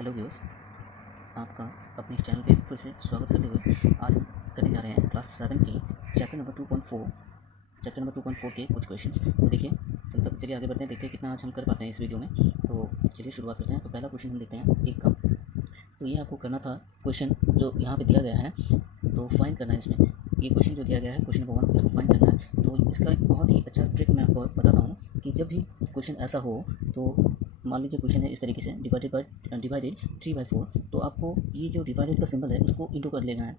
Hello viewers, आपका अपने इस चैनल पे फिर से स्वागत करते हुए आज हम करने जा रहे हैं क्लास 7 की चैप्टर नंबर 2.4 के कुछ क्वेश्चंस। तो देखिए, चलिए आगे बढ़ते हैं, देखते हैं कितना आज हम कर पाते हैं इस वीडियो में। तो चलिए शुरुआत करते हैं। तो पहला क्वेश्चन हम देखते हैं एक का। तो ये आपको करना था क्वेश्चन जो यहाँ पे दिया गया है, तो फाइंड करना है इसमें। ये क्वेश्चन जो दिया गया है क्वेश्चन नंबर 1, इसको फाइंड करना है। तो इसका एक बहुत ही अच्छा ट्रिक मैं आपको बताता हूँ कि जब भी क्वेश्चन ऐसा हो, तो मान लीजिए क्वेश्चन है इस तरीके से, डिवाइडेड 3/4, तो आपको ये जो डिवाइडेड का सिंबल है उसको इंटू कर लेना है,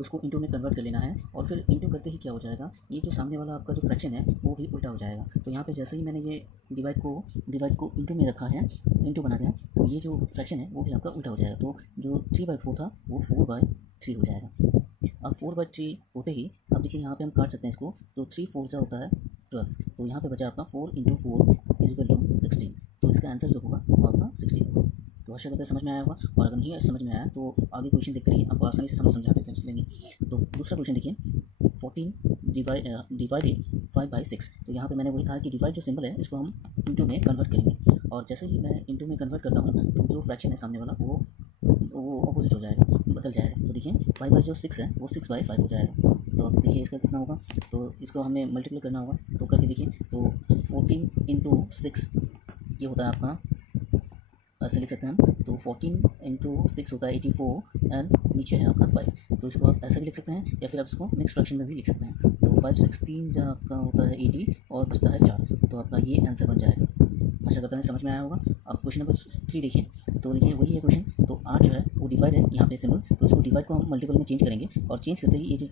उसको इंटू में कन्वर्ट कर लेना है। और फिर इंटू करते ही क्या हो जाएगा, ये जो सामने वाला आपका जो फ्रैक्शन है वो भी उल्टा हो जाएगा। तो यहाँ पे जैसे ही मैंने ये डिवाइड को इंटू में रखा है, इंटू बना दिया, तो ये जो फ्रैक्शन है वो भी आपका उल्टा हो जाएगा। तो जो 3/4 था वो 4/3 हो जाएगा। अब 4/3 होते ही अब देखिए यहाँ पे हम काट सकते हैं इसको। तो 3 4 जा होता है 12, तो यहाँ पे बचा आपका 4 × 4 = 16। तो इसका आंसर जो होगा वो आपका 16 होगा। तो आशा करते हैं समझ में आया होगा, और अगर नहीं समझ में आया तो आगे क्वेश्चन देखते रहिए, आपको आसानी से समझा देते चलेंगे। तो दूसरा क्वेश्चन देखिए, 14 डिवाइडेड 5/6। तो यहाँ पे मैंने वही कहा कि डिवाइड जो सिंबल है इसको हम इंटू में कन्वर्ट करेंगे, और जैसे ही मैं इंटू में कन्वर्ट करता हूँ तो जो फ्रैक्शन है सामने वाला वो अपोजिट हो जाएगा, बदल जाएगा। तो देखिए 5/6 है वो 6/5 हो जाएगा। तो अब देखिए इसका कितना होगा, तो इसको हमें मल्टीप्लाई करना होगा। तो करके देखिए, तो 14 × 6 ये होता है आपका, ऐसे लिख सकते हैं हम। तो 14 × 6 होता है 84, एंड नीचे है आपका 5। तो इसको आप ऐसे भी लिख सकते हैं, या फिर आप इसको मिक्स फ्रैक्शन में भी लिख सकते हैं। तो 5 16 जो आपका होता है 80, और बचता है 4। तो आपका ये आंसर बन जाएगा। आशा करते हैं समझ में आया होगा। अब क्वेश्चन नंबर 3 देखिए। तो देखिए वही है क्वेश्चन। तो 8 जो है वो डिवाइड है यहाँ पे सिंबल, तो इसको डिवाइड को हम मल्टीपल में चेंज करेंगे, और चेंज करते ही ये जो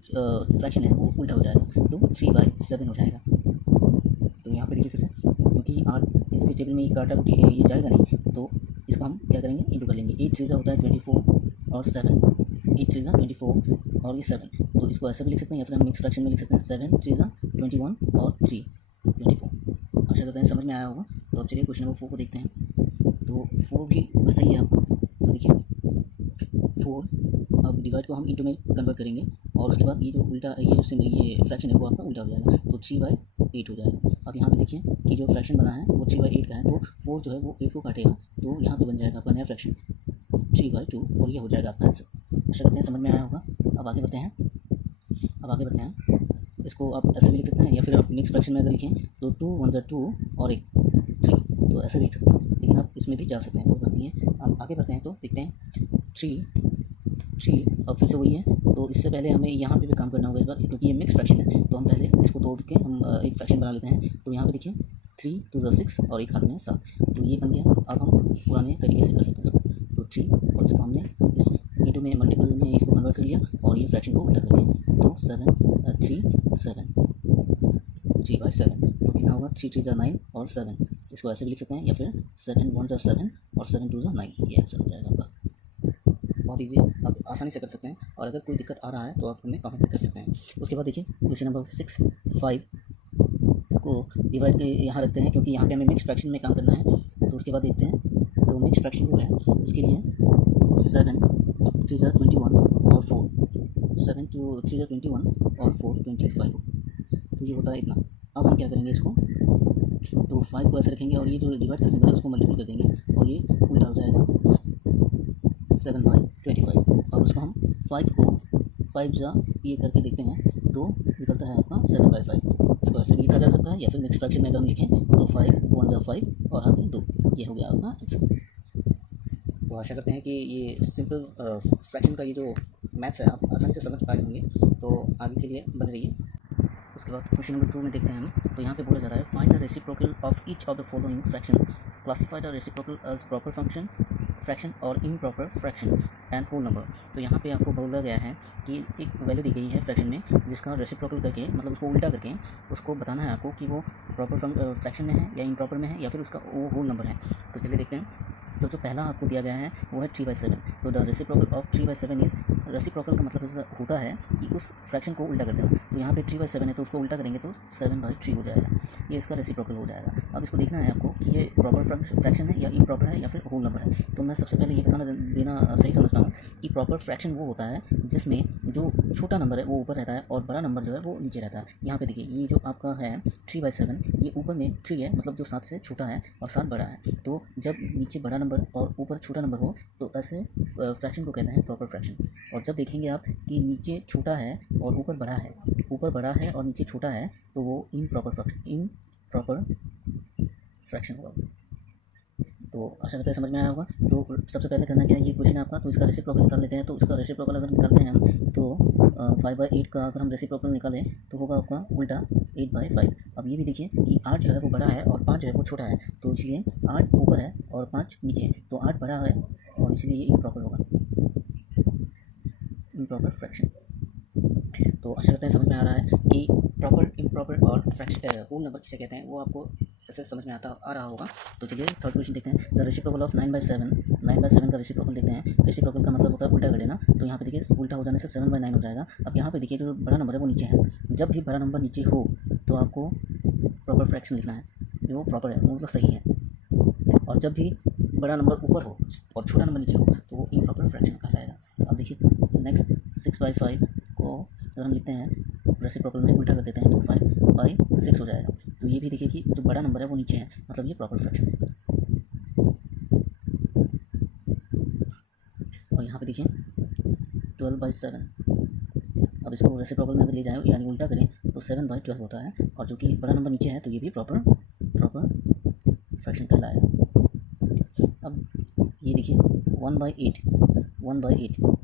फ्रैक्शन है वो उल्टा हो जाएगा, तो 3/7 हो जाएगा। तो यहाँ पे देखिए फिर से, क्योंकि 8 इसके टेबल में काटा कुटी ये जाएगा नहीं, तो इसको हम क्या करेंगे, इंटू कर लेंगे। 8 3 होता है 24, और 7 8 3 24 और ये 7। तो इसको ऐसे भी लिख सकते हैं, या फिर हम मिक्स फ्रैक्शन में लिख सकते हैं। 7 3 21 और 3 24। आशा करते हैं समझ में आया होगा। तो अब चलिए क्वेश्चन नंबर 4 को देखते हैं। तो 4 भी वैसा ही है आपका। तो देखिए 4, अब डिवाइड को हम इंटू में कन्वर्ट करेंगे, और उसके बाद ये जो उल्टा ये फ्रैक्शन है वो आपका उल्टा हो जाएगा, तो 3/8 हो जाएगा। अब यहाँ पे देखिए कि जो फ्रैक्शन बना है वो 3/8 का है, तो 4 जो है वो 8 को काटेगा, तो यहाँ पे बन जाएगा आपका नया फ्रैक्शन 3/2, और ये हो जाएगा आपका आंसर। आशा करते हैं समझ में आया होगा। अब आगे बढ़ते हैं। इसको आप ऐसे भी लिख सकते हैं, या फिर आप मिक्स फ्रैक्शन में अगर लिखें तो 2 1 2 और 1 3, तो ऐसे भी लिख सकते हैं, लेकिन आप इसमें भी जा सकते हैं, कोई बात नहीं है। अब आगे बढ़ते हैं। तो देखते हैं 3 और फिर से वही है। तो इससे पहले हमें यहाँ पे भी काम करना होगा इस बार, क्योंकि ये मिक्स फ्रैक्शन है। तो हम पहले इसको तोड़ के हम एक फ्रैक्शन बना लेते हैं। तो यहाँ पे देखिए 3 2 6 और एक हाथ में 7, तो ये बन गया। अब हम पुराने तरीके से कर सकते हैं इसको। तो 3 और इसको हमने इस इंटू में मल्टीपल में इसको कन्वर्ट कर लिया, और ये फ्रैक्शन को उल्टा कर दिया। तो 7 3 7 3/7, तो कितना होगा, 3 3 9 और 7। इसको ऐसे भी लिख सकते हैं, या फिर 7 1 7 और 7 2 9, ये आंसर हो जाएगा आपका। बहुत ईजी है, आप आसानी से कर सकते हैं, और अगर कोई दिक्कत आ रहा है तो आप हमें कमेंट कर सकते हैं। उसके बाद देखिए क्वेश्चन नंबर 6, 5 को डिवाइड के यहाँ रखते हैं, क्योंकि यहाँ पे हमें मिक्स फ्रैक्शन में काम करना है। तो उसके बाद देखते हैं, तो मिक्स फ्रैक्शन जो है उसके लिए 7 3 21 और 4, 7 2 3 21 और 4 25, तो ये होता है इतना। अब हम क्या करेंगे इसको, तो 5 को ऐसे रखेंगे, और ये जो डिवाइड का सिंबल है उसको मल्टीपल कर देंगे, और ये उल्टा हो जाएगा 7/25। अब उसको हम 5 को 5 जा ये करके देखते हैं, तो निकलता है आपका 7/5। इसको ऐसे भी लिखा जा सकता है, या फिर मिक्स फ्रैक्शन में अगर हम लिखें तो 5 1 5 और हाथ में 2, ये हो गया आपका आंसर। तो आशा करते हैं कि ये सिंपल फ्रैक्शन का ये जो मैथ्स है आप आसानी से समझ पाए होंगे। तो आगे के लिए बने रहिए। उसके बाद क्वेश्चन नंबर 2 में देखते हैं हम। तो यहाँ पे बोला जा रहा है, find the reciprocal of each of the following fraction, classify the reciprocal as proper function fraction और improper fraction and whole number. तो यहाँ पे आपको बोला गया है कि एक वैल्यू दी गई है फ्रैक्शन में, जिसका रेसिप्रोकल करके, मतलब उसको उल्टा करके उसको बताना है आपको कि वो प्रॉपर फ्रैक्शन में है या इम्प्रॉपर में है, या फिर उसका वो होल नंबर है। तो चलिए देखते हैं। तो जो पहला आपको दिया गया है वो है 3/7। तो the reciprocal of 3/7 is, reciprocal का मतलब होता है कि उस फ्रैक्शन को उल्टा कर देना। तो यहाँ पे 3/7 है, तो उसको उल्टा करेंगे तो 7/3 हो जाएगा, ये इसका रेसिप्रोकल हो जाएगा। अब इसको देखना है आपको कि ये प्रॉपर फ्रैक्शन है या इम्प्रॉपर है या फिर होल नंबर है। तो मैं सबसे पहले ये बताना देना सही समझता हूँ कि प्रॉपर फ्रैक्शन वो होता है जिसमें जो छोटा नंबर है वो ऊपर रहता है और बड़ा नंबर जो है वो नीचे रहता है। यहाँ पे देखिए ये जो आपका है 3/7, ये ऊपर में 3 है, मतलब जो 7 से छोटा है और 7 बड़ा है। तो जब नीचे बड़ा नंबर नंबर और ऊपर छोटा नंबर हो तो ऐसे फ्रैक्शन को कहते हैं प्रॉपर फ्रैक्शन। और जब देखेंगे आप कि नीचे छोटा है और ऊपर बड़ा है, ऊपर बड़ा है और नीचे छोटा है, तो वो इम्प्रॉपर फ्रैक्शन होगा। तो आशा करते हैं समझ में आया होगा। तो सबसे पहले करना क्या है, ये क्वेश्चन आपका, तो इसका रेसिप्रोकल निकाल लेते हैं। तो इसका रेसिप्रोकल अगर निकालते हैं हम तो 5/8 का अगर हम रेसिप्रोकल निकालें तो होगा आपका उल्टा 8/5। अब ये भी देखिए कि 8 जो है वो बड़ा है और 5 जो है वो छोटा है, तो इसलिए 8 ऊपर है और 5 नीचे, तो 8 बड़ा है और इसलिए ये इम्प्रॉपर होगा, इम्प्रॉपर फ्रैक्शन। तो आशा करते हैं समझ में आ रहा है कि प्रॉपर, इम्प्रॉपर और फ्रैक्शन होल नंबर किसे कहते हैं, वो आपको ऐसे समझ में आ रहा होगा। तो चलिए थर्ड क्वेश्चन देखते हैं। द रेसिप्रोकल ऑफ 9/7, 9/7 का रेसिप्रोकल देखते हैं। रेसिप्रोकल का मतलब होता है उल्टा कर देना। तो यहाँ पे देखिए उल्टा हो जाने से 7/9 हो जाएगा। अब यहाँ पे देखिए जो बड़ा नंबर है वो नीचे है, जब भी बड़ा नंबर नीचे हो तो आपको प्रॉपर फ्रैक्शन लिखना है, वो प्रॉपर है, मतलब सही है। और जब भी बड़ा नंबर ऊपर हो और छोटा नंबर नीचे हो तो वो इम्प्रॉपर फ्रैक्शन कहलाएगा। अब देखिए नेक्स्ट 6/5 को अगर हम लिखते हैं रेसिप्रोकल में उल्टा कर देते हैं तो 5/6 हो जाएगा। तो ये भी देखिए कि जो बड़ा नंबर है वो नीचे है, मतलब ये प्रॉपर फ्रैक्शन है। और यहाँ पे देखिए 12/7, अब इसको रेसिप्रोकल में अगर ले जाए यानी उल्टा करें तो 7/12 होता है, और जो कि बड़ा नंबर नीचे है तो ये भी प्रॉपर फ्रैक्शन कहलाएगा। अब ये देखिए 1/8,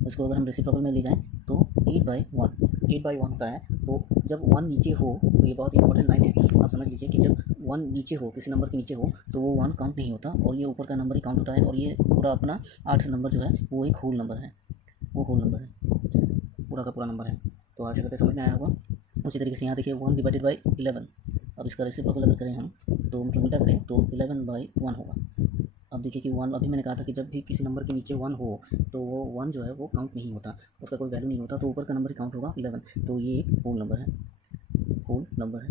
इसको अगर हम रेसिप्रोकल में ले जाएं तो 8/1 होता है। तो जब 1 नीचे हो तो ये बहुत इंपॉर्टेंट लाइन है, आप समझ लीजिए कि जब 1 नीचे हो, किसी नंबर के नीचे हो, तो वो 1 काउंट नहीं होता और ये ऊपर का नंबर ही काउंट होता है। और ये पूरा अपना 8 नंबर जो है वो एक होल नंबर है, वो होल नंबर है, पूरा का पूरा नंबर है। तो आशा करते समझ में आया होगा। उसी तरीके से यहाँ देखिए 1/11। अब इसका रेसिप्रोकल अगर करें हम तो मतलब उल्टा करें तो 11/1 होगा। अब देखिए कि 1, अभी मैंने कहा था कि जब भी किसी नंबर के नीचे 1 हो तो वो 1 जो है वो काउंट नहीं होता, उसका कोई वैल्यू नहीं होता, तो ऊपर का नंबर ही काउंट होगा 11। तो ये एक होल नंबर है, होल नंबर है।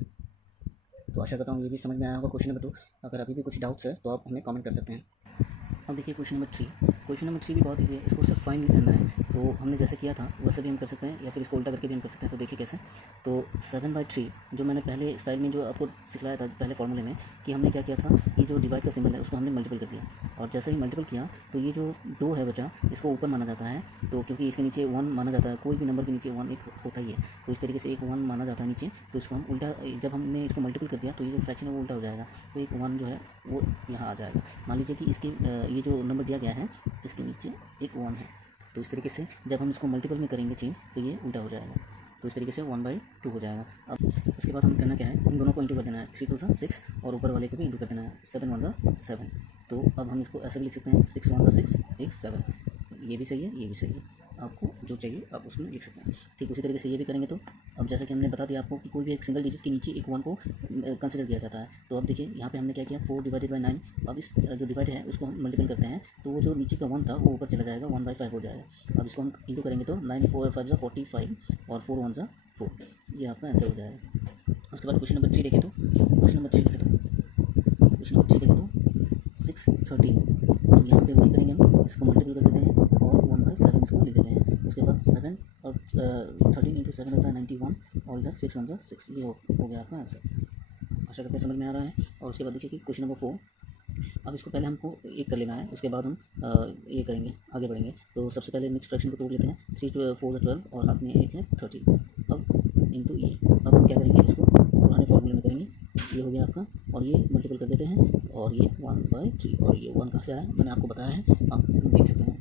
तो आशा करता हूँ ये भी समझ में आया होगा क्वेश्चन नंबर 2। अगर अभी भी कुछ डाउट्स है तो आप हमें कमेंट कर सकते हैं। अब देखिए क्वेश्चन नंबर 3। क्वेश्चन नंबर 3 भी बहुत ईजी है, इसको सिर्फ फाइंड करना है। तो हमने जैसे किया था वैसे भी हम कर सकते हैं, या फिर इसको उल्टा करके भी हम कर सकते हैं। तो देखिए कैसे, तो 7/3 जो मैंने पहले स्टाइल में जो आपको सिखाया था पहले फॉर्मूले में, कि हमने क्या किया था कि जो डिवाइड का सिंबल है उसको हमने मल्टीपल कर दिया, और जैसे ही मल्टीपल किया तो ये जो 2 है बचा, इसको ऊपर माना जाता है। तो क्योंकि इसके नीचे 1 माना जाता है, कोई भी नंबर के नीचे 1 एक होता ही है, तो इस तरीके से एक 1 माना जाता है नीचे। तो इसको हम उल्टा, जब हमने इसको मल्टीपल कर दिया तो ये जो फ्रैक्शन है वो उल्टा हो जाएगा, तो एक 1 जो है वो यहाँ आ जाएगा। मान लीजिए कि इसकी ये जो नंबर दिया गया है इसके नीचे एक 1 है, तो इस तरीके से जब हम इसको मल्टीपल में करेंगे चेंज तो ये उल्टा हो जाएगा। तो इस तरीके से 1/2 हो जाएगा। अब उसके बाद हमें करना क्या है, इन दोनों को इंटू कर देना है, 3 2 6 और ऊपर वाले को भी इंटू कर देना है, 7 1 7। तो अब हम इसको ऐसे भी लिख सकते हैं, 6 1 6 एक 7। ये भी सही है, ये भी सही है, आपको जो चाहिए आप उसमें लिख सकते हैं। ठीक उसी तरीके से ये भी करेंगे। तो अब जैसा कि हमने बता दिया आपको कि कोई भी एक सिंगल डिजिट के नीचे एक 1 को कंसिडर किया जाता है। तो अब देखिए यहाँ पे हमने क्या किया, 4/9। अब इस जो डिवाइड है उसको हम मल्टीपल करते हैं, तो वो जो नीचे का 1 था वो ऊपर चला जाएगा, 1/5 हो जाएगा। अब इसको हम इंटू करेंगे तो 9 4 5 45 और 4 1 4, ये आपका आंसर हो जाएगा। उसके बाद क्वेश्चन नंबर 3 देखें तो, क्वेश्चन नंबर 3 देखें तो 6 13। अब यहाँ पे वही करेंगे, हम इसको मल्टीपल कर देते हैं और 1/7 इसको लिख देते हैं। उसके बाद 7 और 13 × 7 होता है 91, और इधर 6 1 6, ये हो गया आपका आंसर। आशा करते हैं समझ में आ रहा है। और उसके बाद देखिए कि क्वेश्चन नंबर 4। अब इसको पहले हमको एक कर लेना है, उसके बाद हम ये करेंगे, आगे बढ़ेंगे। तो सबसे पहले मिक्स फ्रैक्शन को तोड़ लेते हैं, 3 4 12 और हाथ में एक है 30। अब इंटू ये, अब हम क्या करेंगे, इसको पुराने फॉर्मूले में करेंगे, ये हो गया आपका, और ये मल्टीपल कर देते हैं, और ये 1/3, और ये 1 कहाँ से आया मैंने आपको बताया है, आप देख सकते हैं।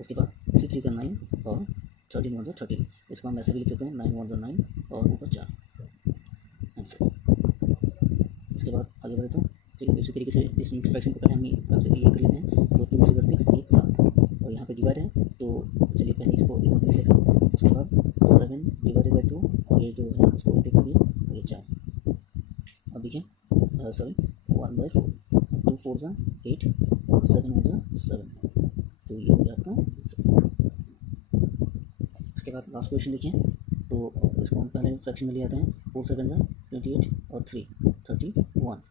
उसके बाद 3 3 9 और 13 1 13, इसको हम ऐसे भी लिख सकते हैं, 9 1 9 और ऊपर 4 आंसर। इसके बाद आगे बढ़े तो ठीक उसी तरीके से इस मिक्स फ्रैक्शन को पहले हम ये कर लेते हैं, तो 2 3 6 एक 7, और यहाँ पे डिवाइड है, तो चलिए पहले इसको एक लिख लेते हैं। उसके बाद 7/2, और ये जो है उसको इंटू कर दिया, और ये 4। अब देखिए 1/4, 2 4 8 और 7 1 7, तो ये हो गया आपका आंसर। इसके बाद लास्ट क्वेश्चन देखिए, तो इसको हम पहले फ्रैक्शन में ले आते हैं, 4 7 28 और 3 31।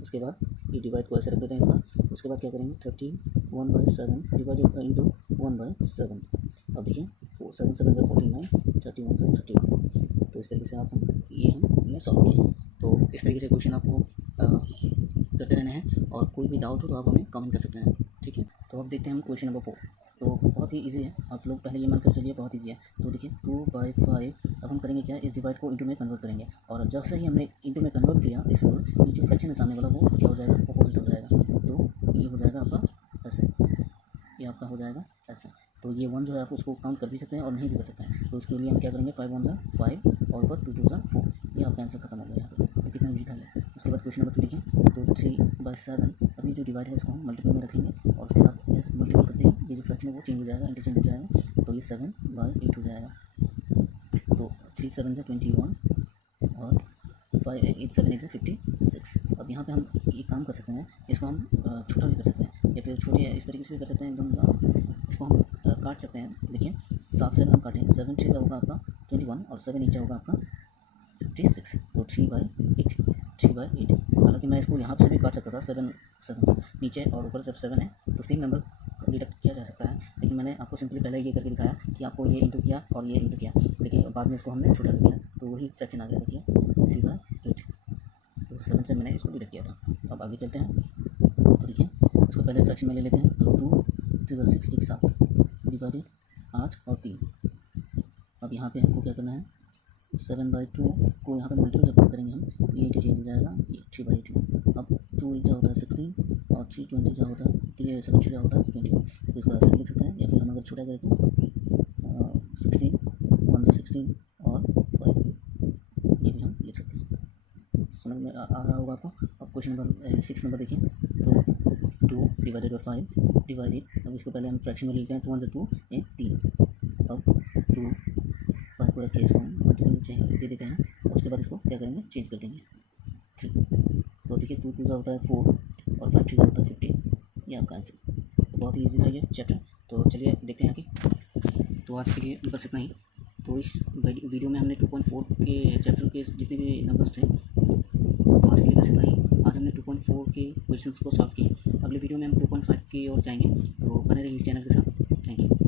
उसके बाद ये डिवाइड को ऐसे रख देते हैं इस बार। उसके बाद क्या करेंगे, 13 1/7 डिवाइडेड इंटू 1/7। अब देखिए 7 7 49, 31 31। तो इस तरीके से हमने सॉल्व किया। तो इस तरीके से क्वेश्चन आपको करते रहना है, और कोई भी डाउट हो तो आप हमें कमेंट कर सकते हैं, ठीक है। तो अब देखते हैं हम क्वेश्चन नंबर 4। तो बहुत ही इजी है, आप लोग पहले ये मानकर चलिए बहुत इजी है। तो देखिए 2/5, अब हम करेंगे क्या, इस डिवाइड को इंटू में कन्वर्ट करेंगे, और जब से ही हमने इंटू में कन्वर्ट किया इस ये जो फ्रैक्शन है सामने वाला वो क्या हो जाएगा, अपोजिट हो जाएगा। तो ये हो जाएगा आपका ऐसे, ये आपका हो जाएगा ऐसे। तो ये 1 जो है आप उसको काउंट कर भी सकते हैं और नहीं भी कर सकते हैं। तो उसके लिए हम क्या करेंगे, 5 1 ज़ा 5 और ऊपर 2 2 ज़ा 4, ये आपका आंसर खत्म हो गया यहाँ पे। तो कितना ईजी था ये। उसके बाद क्वेश्चन नंबर 2 देखिए, तो 3/7, अभी जो डिवाइड है इसको हम मल्टीपल में रखेंगे, और उसके बाद इस मल्टीपल करते ही ये जो फ्रैक्शन है वो चेंज हो जाएगा, इंटरचेंज हो जाएगा। तो ये 7/8 हो जाएगा। तो 3 7 ज़ा 21 और 5 8 7 8 ज़ा 56। अब यहाँ पे हम ये काम कर सकते हैं, इसको हम छोटा भी कर सकते हैं, या फिर छोटे इस तरीके से भी कर सकते हैं एकदम। इसको हम काट सकते हैं। देखिए 7 से अगर हम काटें, 7 3 होगा आपका 21 और 7 8 होगा आपका 56। तो 3/8। हालांकि मैं इसको यहाँ से भी काट सकता था, 7 7 नीचे और ऊपर जब 7 है तो सेम नंबर डिडक्ट किया जा सकता है, लेकिन मैंने आपको सिंपली पहले ये करके दिखाया कि आपको ये इंटू किया और ये इंटू किया, लेकिन बाद में इसको हमने छोटा कर दिया, तो वही फ्रैक्शन आ गया। देखिए 3/8, तो 7 से मैंने इसको डिडक्ट किया था। अब आगे चलते हैं। तो देखिए इसको पहले फ्रैक्शन में ले लेते हैं। तो 2 3 6 एक 7 डिवाइडेड 8 और 3। अब यहाँ पे हमको क्या करना है, 7/2 को यहाँ पे मल्टीपल जब करेंगे हम, तो ये इंटरचेंज हो जाएगा, ये 3/8। अब 2 8 होता है 16 और 3 20 होता है 3 7 6 होता है 21। तो इसको ऐसे लिख सकते हैं, या फिर हम अगर छोटा करें तो 16 1 16 और 5, ये भी हम लिख सकते हैं। समझ में आ रहा होगा आपको। अब क्वेश्चन नंबर 6 नंबर देखिए, तो 2 डिवाइडेड बाई 5 डिवाइडेड, अब इसको पहले हम फ्रैक्शन में लिखते हैं, 2 1 2 ये 3। अब 2 5 को रखिए, इसको मल्टीपल दे देते हैं, और उसके बाद इसको क्या करेंगे, चेंज कर देंगे 3। तो देखिए 2 2 होता है 4 और 5 3 होता है 15, ये आपका आंसर। तो बहुत ही ईजी था ये चैप्टर। तो चलिए देखते हैं आगे। तो आज के लिए बस इतना ही। तो इस वीडियो में हमने 2.4 के चैप्टर के जितने भी नंबर्स थे, तो आज के लिए बस इतना ही। आज हमने 2.4 के क्वेश्चंस को सॉल्व किए। अगले वीडियो में हम 2.5 की ओर जाएंगे, तो बने रहिए इस चैनल के साथ। Thank you.